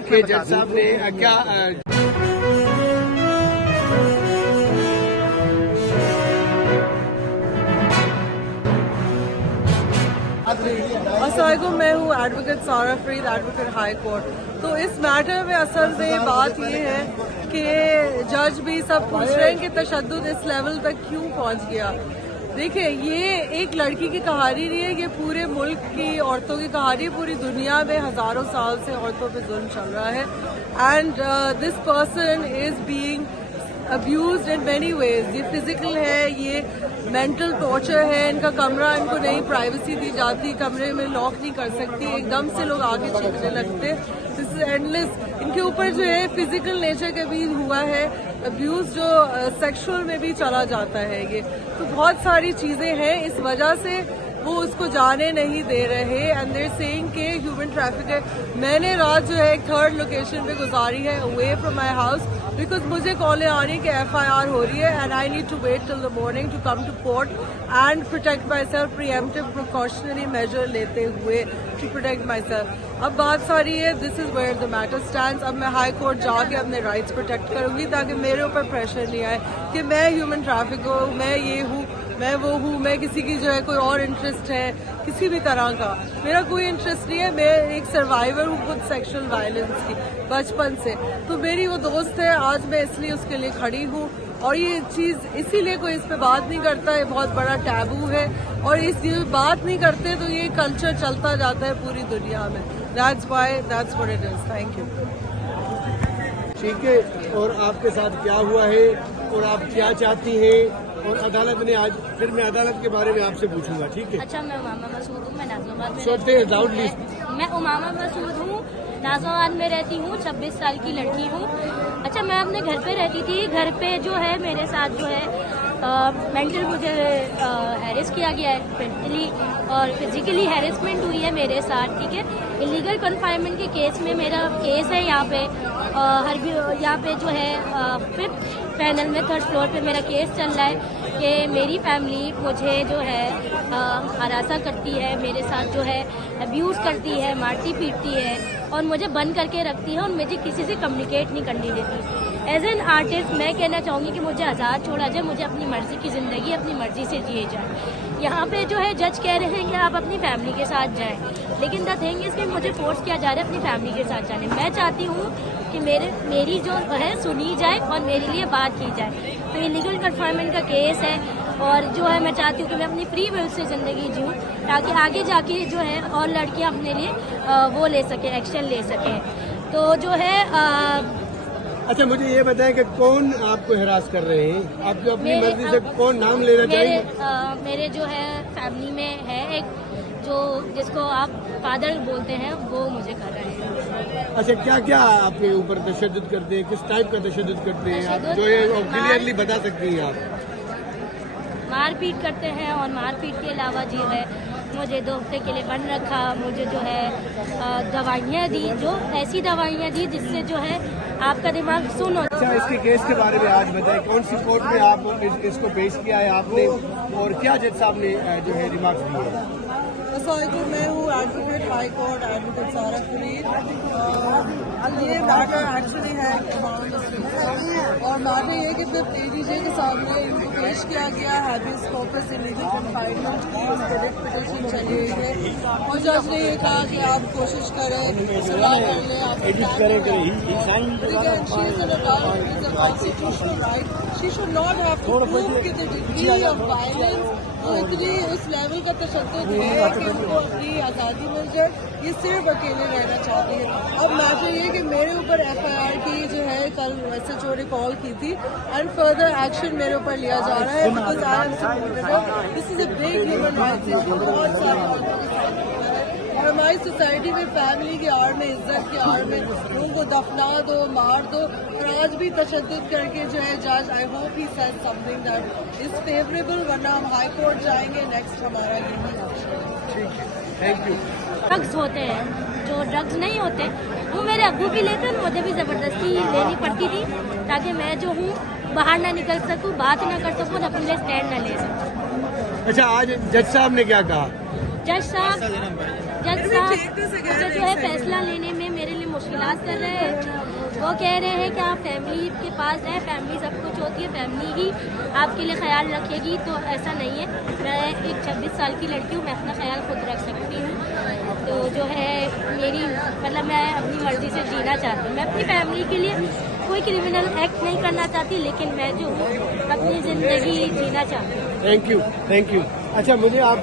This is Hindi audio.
कि जज साहब ने क्या अस्सलामुअलैकुम, मैं हूँ एडवोकेट सारा फरीद, एडवोकेट हाई कोर्ट। तो इस मैटर में असल में बात ये है कि जज भी सब पूछ रहे हैं कि तशद्दुद इस लेवल तक क्यों पहुँच गया। देखिए, ये एक लड़की की कहानी नहीं है, ये पूरे मुल्क की औरतों की कहानी, पूरी दुनिया में हजारों साल से औरतों पे जुल्म चल रहा है। And this person is being abused in many ways. ये फिजिकल है, ये मेंटल टॉर्चर है, इनका कमरा, इनको नहीं प्राइवेसी दी जाती, कमरे में लॉक नहीं कर सकती, एकदम से लोग आगे चीखने लगते। This is endless. इनके ऊपर जो है फिजिकल नेचर का भी हुआ है अब्यूज, जो सेक्सुअल में भी चला जाता है। ये तो बहुत सारी चीजें हैं, इस वजह से वो उसको जाने नहीं दे रहे। एंड देयर सेइंग के ह्यूमन ट्रैफिकर। मैंने रात जो है एक थर्ड लोकेशन पे गुजारी है away from my house, because मुझे कॉलें आ रही कि FIR हो रही है and I need to wait till the morning to come to court and protect myself, preemptive precautionary measure लेते हुए टू प्रोटेक्ट माई सेल्फ। अब बात सारी है, this is where the matter stands. अब मैं हाई कोर्ट जाके अपने राइट्स प्रोटेक्ट करूंगी ताकि मेरे ऊपर प्रेशर नहीं आए कि मैं ह्यूमन ट्रैफिकर हूँ, मैं ये हूँ, मैं वो हूँ, मैं किसी की जो है कोई और इंटरेस्ट है किसी भी तरह का। मेरा कोई इंटरेस्ट नहीं है, मैं एक सर्वाइवर हूँ खुद सेक्सुअल वायलेंस की बचपन से। तो मेरी वो दोस्त है, आज मैं इसलिए उसके लिए खड़ी हूँ। और ये चीज़ इसीलिए कोई इस पे बात नहीं करता, ये बहुत बड़ा टैबू है और इस ये बात नहीं करते तो ये कल्चर चलता जाता है पूरी दुनिया में। That's why, that's what it is. Thank you. ठीक है, और आपके साथ क्या हुआ है और आप क्या चाहती हैं? और अदालत ने आज, फिर मैं अदालत के बारे में आपसे पूछूंगा, ठीक है? अच्छा, मैं उमामा मसूद हूँ, मैं नाज़िमाबाद में सोचते हैं लाउडली। मैं उमामा मसूद हूँ, नाज़िमाबाद में रहती हूँ, 26 साल की लड़की हूँ। अच्छा, मैं अपने घर पे रहती थी। घर पे जो है मेरे साथ जो है मेंटल मुझे हैरेस किया गया है, मेंटली और फिजिकली हैरेसमेंट हुई है मेरे साथ, ठीक है। इलीगल कन्फाइनमेंट के केस में मेरा केस है यहाँ पे, यहाँ पे जो है 5th पैनल में 3rd फ्लोर पे मेरा केस चल रहा है कि मेरी फैमिली मुझे जो है हरासा करती है, मेरे साथ जो है अब्यूज़ करती है, मारती पीटती है और मुझे बंद करके रखती है और मुझे किसी से कम्युनिकेट नहीं करने देती। एज एन आर्टिस्ट मैं कहना चाहूँगी कि मुझे आज़ाद छोड़ा जाए, मुझे अपनी मर्जी की ज़िंदगी अपनी मर्जी से जिए जाए। यहाँ पे जो है जज कह रहे हैं कि आप अपनी फैमिली के साथ जाएं, लेकिन द थिंग इज़ कि मुझे फोर्स किया जा रहा है अपनी फैमिली के साथ जाने। मैं चाहती हूँ कि मेरी जो है सुनी जाए और मेरे लिए बात की जाए। तो इलीगल कन्फाइनमेंट का केस है और जो है मैं चाहती हूँ कि मैं अपनी फ्री विल से ज़िंदगी जीऊँ ताकि आगे जाके जो है और लड़कियाँ अपने लिए वो ले सकें, एक्शन ले सकें। तो जो है अच्छा, मुझे ये बताएं कि कौन आपको हरास कर रहे हैं? आप जो अपनी मर्जी से कौन नाम लेना चाहेंगे? मेरे जो है फैमिली में है एक जो जिसको आप फादर बोलते हैं, वो मुझे कर रहे हैं। अच्छा, क्या क्या आपके ऊपर तशद्दुद करते हैं? किस टाइप का तशद्दुद करते हैं आप, जो ये क्लियरली बता सकती हैं आप? मारपीट करते हैं और मारपीट के अलावा जो है मुझे 2 हफ्ते के लिए बंद रखा, मुझे जो है दवाइयाँ दी, जो ऐसी दवाइयाँ दी जिससे जो है आपका दिमाग सुन हो। अच्छा, इसके केस के बारे में आज बताएं, कौन सी कोर्ट में आप इसको पेश किया है आपने और क्या जज साहब ने जो है रिमार्क्स दिए हैं? अस्सलामुअलैकुम, मैं हूँ एडवोकेट हाई कोर्ट, एडवोकेट सारा फरीद। ये मैटर एक्चुअली है और मैटर ये कि ADJ के सामने इनको पेश किया गया हैबियस कॉर्पस इलीगल कन्फाइनमेंट की रिट पिटीशन चली हुई है और जज ने ये कहा कि आप कोशिश करें, सुलह कर लें, आप constitutional right. She should not have to prove कि द डिग्री ऑफ वायलेंस तो इतनी उस लेवल का तशद्दुद है कि उनको अपनी आज़ादी मिल जाए, ये सिर्फ अकेले रहना चाहती है। अब मैटर ये कि मेरे ऊपर FIR की जो है कल SHO ने कॉल की थी एंड फर्दर एक्शन मेरे ऊपर लिया जा रहा है because I am supported. This is a big human rights issue, बहुत सारे और हमारी सोसाइटी में फैमिली की आड़ में, इज्जत की आड़ में लोगों को दफना दो, मार दो और आज भी तशद्दुद करके जो है जज, I hope he said something that is favourable, वरना हम हाई कोर्ट जाएंगे। नेक्स्ट हमारा यही ठीक है, थैंक यू। ड्रग्स होते हैं, जो ड्रग्स नहीं होते वो मेरे अब्बू भी लेते हैं, मुझे भी ज़बरदस्ती लेनी पड़ती थी ताकि मैं जो हूँ बाहर ना निकल सकूँ, बात ना कर सकूँ, अपने लिए स्टैंड ना ले सकूँ। अच्छा, आज जज साहब ने क्या कहा? जज साहब मुझे जो है फैसला लेने में मेरे लिए मुश्किल मुश्किलात कर रहे हैं। वो कह रहे हैं कि आप फैमिली के पास हैं, फैमिली सब कुछ होती है, फैमिली ही आपके लिए ख्याल रखेगी। तो ऐसा नहीं है, मैं एक 26 साल की लड़की हूँ, मैं अपना ख्याल खुद रख सकती हूँ। तो जो है मेरी मतलब मैं अपनी मर्जी से जीना चाहती हूँ। मैं अपनी फैमिली के लिए कोई क्रिमिनल एक्ट नहीं करना चाहती, लेकिन मैं जो हूँ अपनी ज़िंदगी जीना चाहती हूँ। Thank you, thank you. अच्छा, मुझे आप